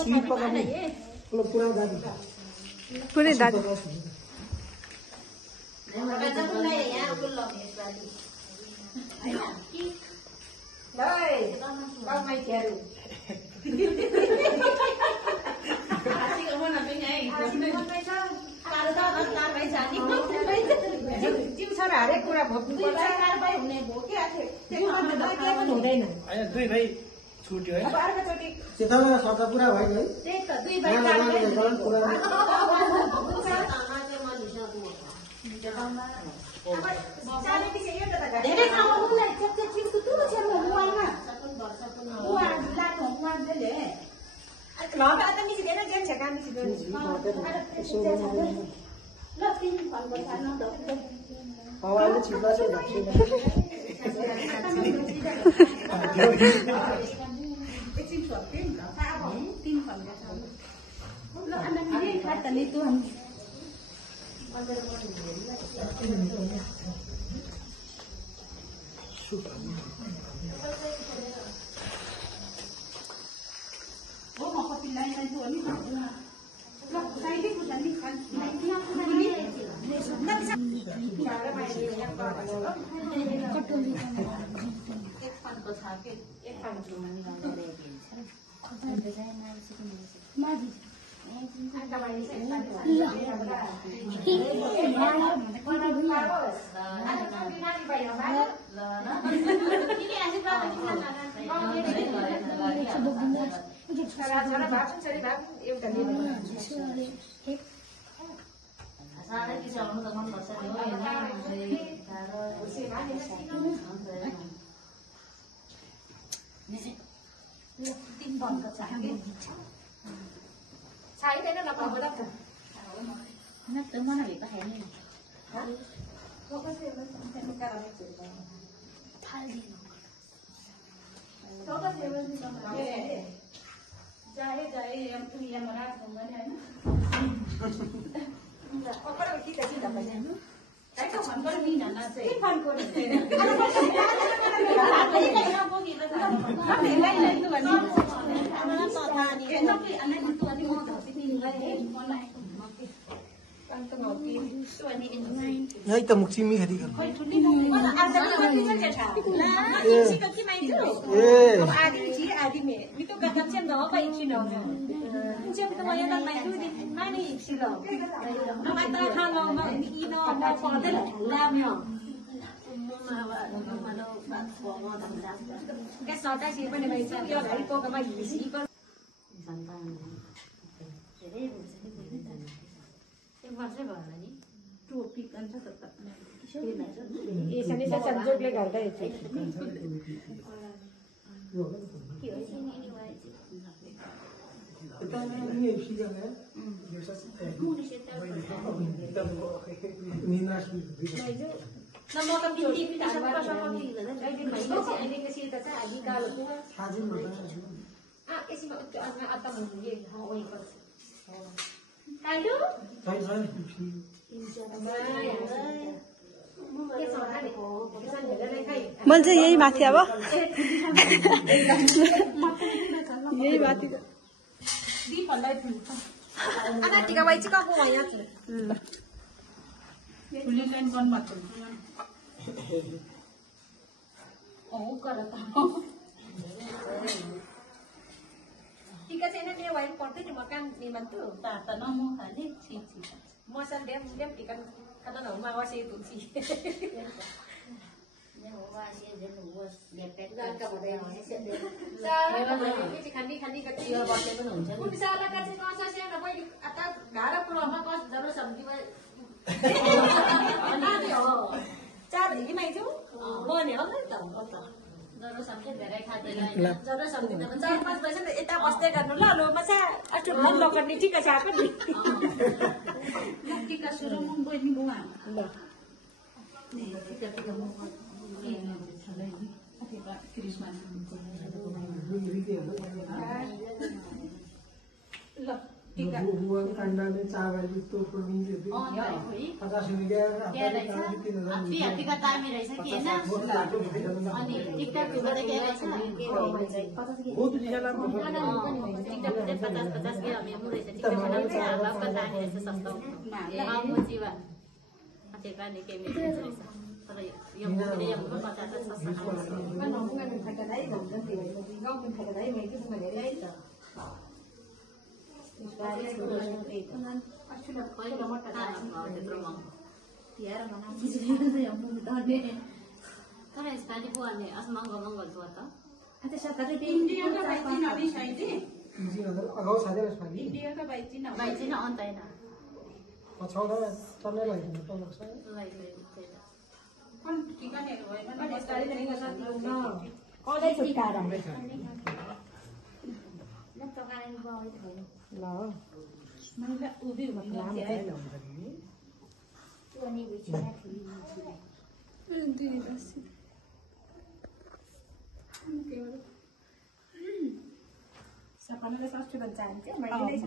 Sweet पकाउने पुरा दाजु पुरै दाजु हरेक कुरा हुँदैन दुई भाइ छुट्यो है अर्कोचोटि त्यतामा सबै पुरा भयो है त्यही त दुई भाइ धेरै खाउनुलाई त्यो चिजको तुलो छ मुवामा मुवा लानु मुवाले लगा त मिसी धेरै जेन छ काम मिसी गर्नु ल तिन फल बसाल्न त हवाले छिप्ला छ एकछिन छोड्दिन तीन फल बसाल्नु ल अन्त मिले खात नि तु हम वो मको पिल्लाई नै छु अनि ल साइडै खुर्सानी खान कटोरी एक फानको छ के एक फानको माजी तीन बन्द छ छैदैन न बाबा त न त मलाई त हैन नि हो कसै त्यसले कारण थाल्दी तो कसै पनि जाए जाए हम दुनिया में रात में है ना ऊपर की कैसी दबा है काय तो फोन कर नहीं ना से फोन कर से यही त मुक्ची मी खरी गर्नु आदि में मी तो गगन से न भाई छी न जब तो मैं ना मैं तो माने छी लो न मैं तो खा लो मैं ई न मैं पौधे ला में cái sọt đây chỉ bên này mình sẽ cho cái cô cái mày gì có em vào sẽ vào này chua pik ăn chắc tập ये सनी से संजोग ले करता है ये नमो का बिंदी भी सब का सब भी आई दिन में से आई दिन से तसा आदि का लो हाजिर मत आ इसी में आता मन ये हां वही पर हेलो भाइ भाइ मन चाहिँ यही माथि अब यही माथि ana tiga bayi cakap aku banyak tu. Kulit lain kon matu. Oh, kereta. Tiga cina dia bayi porti dimakan di mantu. Tak tanam mau kali cici. Masa dia ikan kata nama mawas itu sih. Dia mawas dia luas dia pet. Dan kemudian masih dia. Saya ini khandi kecil. Bisa lah kasih masa saya nak bayi atas garap pulau apa kau jarang sambil ada oh. Cari ini macam mana orang tahu. Jarang sambil berai khati lain. Jarang sambil teman saya pas biasa kita pasti kan lalu masa acuh melakukan ini jika siapa ni. Nanti kasur mungkin ini bunga. Ni kita mau ini salah ini. Okey Pak Krisman. Loh. बुवा काण्डले चाबाले तोडफोड दिन्थ्यो 50 रुपियाँ टिका दामी रहेछ कि होइन अनि टिकटक गरेको छ बहुत ज्यादा टिकटक 50 के हामी मुरै छ टिकटक बनाउँछ बाबा दामी रहेछ सस्तो मामु जीवा अझै पनि के मिल्छ तर यो मुरै यो 50 सस्तो तर यसपालि बुवाले असि महँगो छ त अगाउ साथै यसपालि बाइचिन अन्दैन पछाउदा चल्नै लाग्दैन त लाग्छ कतै छुट्टाएर ल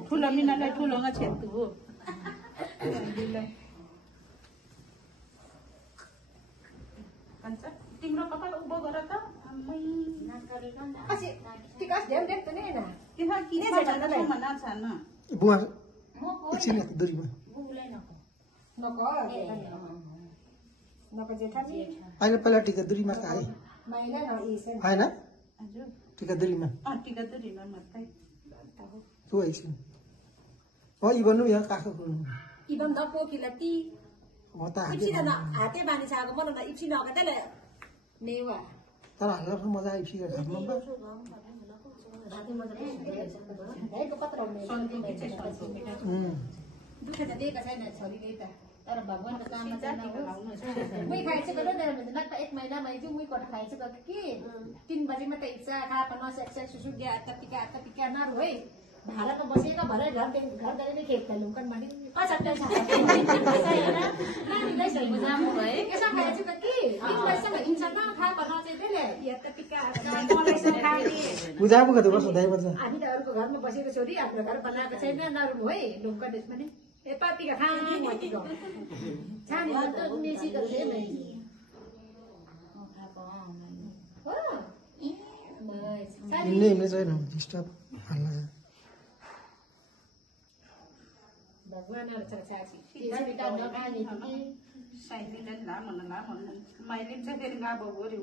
ठुलो मिनालाई ठुलोमा छेत्तु हो तिम्रो कपाल उभो गर त बुवा एकछिन दूरीमा अहिले पहिला टिका दूरीमा आए होइन टिका दूरीमा तँ एकछिन यी भन्नु यहाँ काखो खोल्नु म त तर हालेर मजा आइपछि खानु दुःख त दिएका छैन छोरीले त तर भगवान्को काममा चाहिँ मुई खाएछु त एक महिनामा मुई कट खाएछु त कि 3 बजे मात्रै इच्छा खाएको नसेक्छ सुसुड्या अत्ता नरु है भारतमा बसेको भरे घर गरे नै खेत खालु कन भने कसरी छ नानीलाई सही जामु भए केसा खाएछु त कि 3 बजेसम्म इच्छा नखाएको नचाहि त्यसले अत्ता पूजा पो कति वर्ष दाइ बच्चा हामी त अरूको घरमा बसेको छोरी आफ्नो घर बनाएको छैन नरु है ढुक्क देश पनि ए पातीका खाने मतिको छानी त मेसीको थिएन हिँड्ने छैन डिस्टर्ब हाल्न भगवानहरु छ साथी त्यसैका नखाने कि साइडले लामो मैले चाहिँ फेरि गाबो गोरी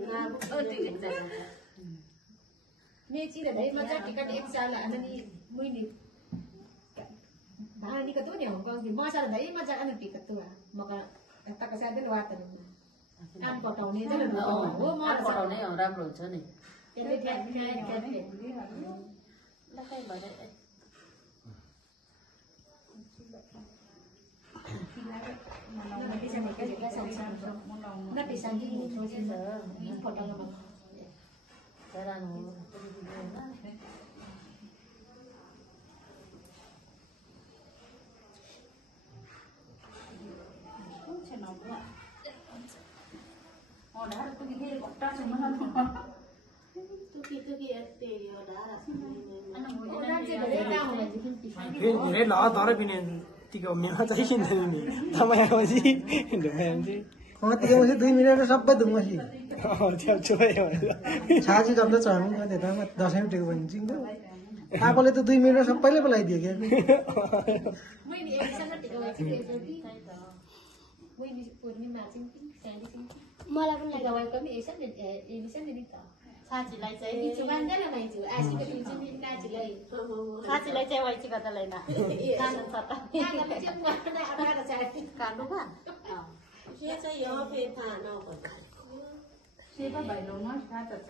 मेची र भाइ मजा टिकट एक साल अनि मुइनी भानी का तो नि हंग कॉन्ग मजा भाइ मजा अनि टिकट तो मका तक सादैन वात काम पकाउने चाहिँ हो म पकाउने राम्रो हुन्छ नि त्यसले ट्याप लकै भरे धेरै ल तर पनि टिका मेला चाहिँ किन्दैन नि तपाईँ आएपछि ढुङ्गाएपछि टिका पछि 2 मिनट सबै धुङ्गासी छाजी गर्दा चढ्नु त्यतामा दसैँ टेको भने चिन्नु आफूले त 2 मिनट सबैले बोलाइदियो क्या मलाई पनि लगाएको नि यसो नि एबिसन नि त साथीलाई चाहिँ बिचु बान्दैन लाइछु आसीको दिन्छु नि नाचीलाई साथीलाई चाहिँ वाइची गर्दा लैन कानु छ त कानुले चाहिँ मलाई अगाडि चाहिँ कानु बा के चाहिँ यो फेफा नपर्छ सेवा भाइलो न साथ छ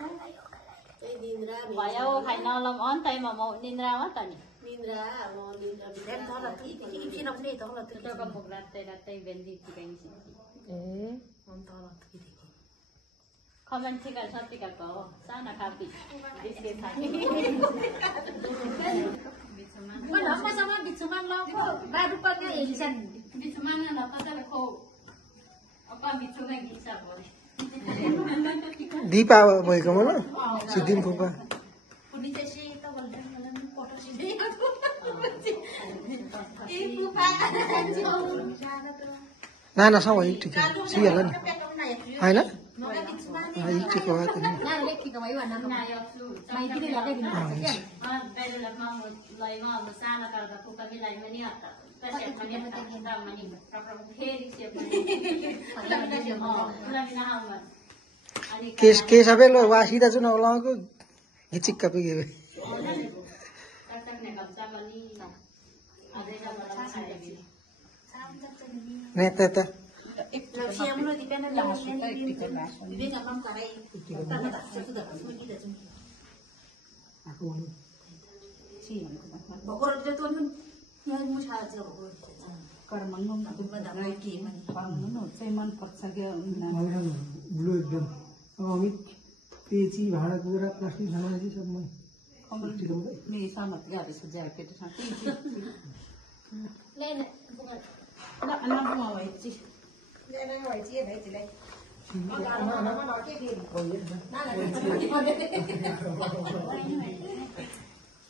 चाहिँ निन्द्रा भयो खाइन लम अन्त्यमा म निन्द्रामा त नि निन्द्रा म निन्द्रा बिहान तर किन पनि त होला त्यो त मुख रातै बेन्दी चिकाइन्छ ए अन्त होला कमेन्ट ठिका छ टिकाको हो साना खापी बिस्किट खापी म नम्बरसम्म बिचुमा लको बाबु पनि हेरिसन बिचुमा न कतले खो अपा बिचुमा गिसा भरे दिपा भएको मलाई सिद्धिम फुपा पुनी चाहिँ त बोल्दैन मलाई पटो ना ना सब एक ठीक है सी हल्ला नि हैन एक ठीक हो त नि केस सबै ल वासिदा जुन औलाको हिचिक्का पुगे नेता त ब्लू एकदम अमित पेची भाडा कुरा प्लास्टिक सामान सब मैं नहीं सामत गाड़ी से जैकेट साथी ले ले ना ना बुआ वही चीज Nên ngồi chia đấy chị đây. Nó nói cái gì? Nó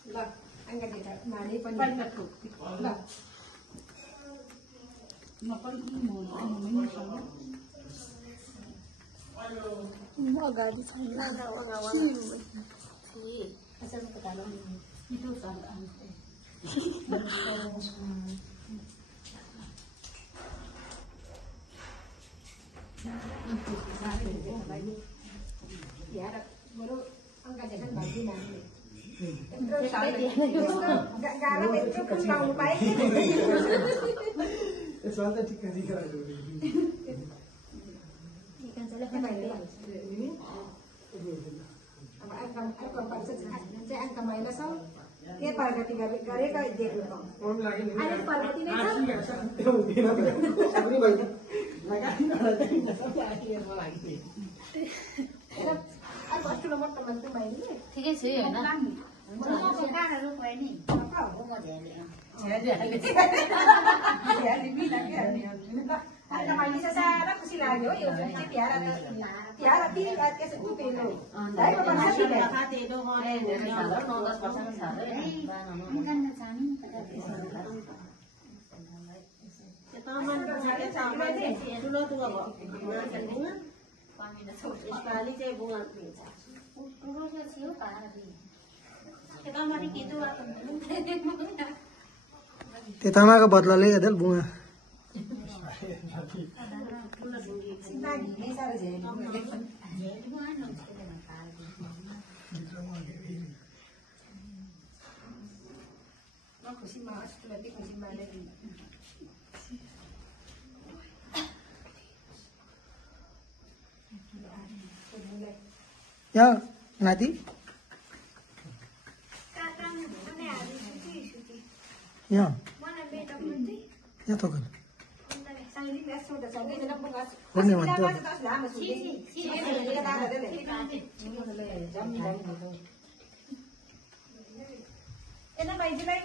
là anh cái gì mà đi con mặt cục mà con mồm anh mới sống mua gà đi sang Nada, wala. Sige. Asa mo katalong? itu salah dạ đó bữa ông cái gì anh bảo gì nào gà nó bị chút con lòng bay soal त ठीक है करा Ikan sala ka ba? अब anh còn sẽ ăn cầm máy là sao cái bài cái gà cái đẹp được không हम लागि नि anh bài cái này sao त्यो हुँदैन सबरी भइ लागि anh có chua mất cầm từ máy đi ठिकै छ हैन anh cầm máy đi xa xa đó xí là nhiều nhiều cái bia là tí là cái sự tu tiền rồi đấy mà còn hát gì đấy त्यो तामाको बदला ले गदल बुवा या नाती या या तो कर होने वाला nó bay dưới đây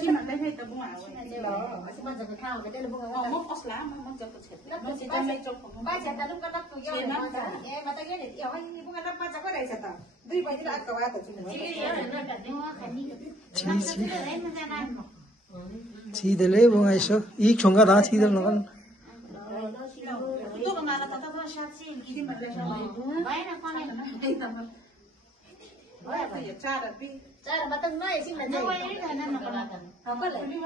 khi mà đây hay tao buông ảo vậy đó mà giờ phải thao cái đây là buông áo mốc osla mà giờ có chết nó chỉ đang lấy trong phòng ba chả ta lúc đó tụi em mà ta cái này yêu anh buông áo ba chả có đây chả ta đi bay đi lại cầu ai tụi छिदेले बगाइसो यी छोंगा दा छिदेल नगन itu kemana tata tuh sih gini mereka ya cara tapi Cara batang na isin na jay. Apa lagi?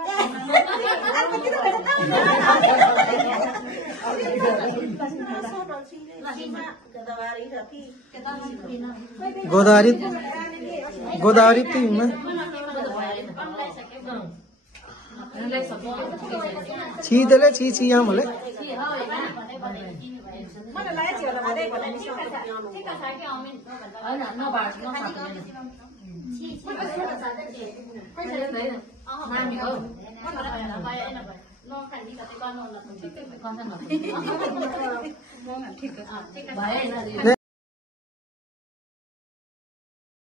Godavari Godavari ती में छिदेले छि यहाँ मले Mana lagi sih orang ada yang pada ni Baik,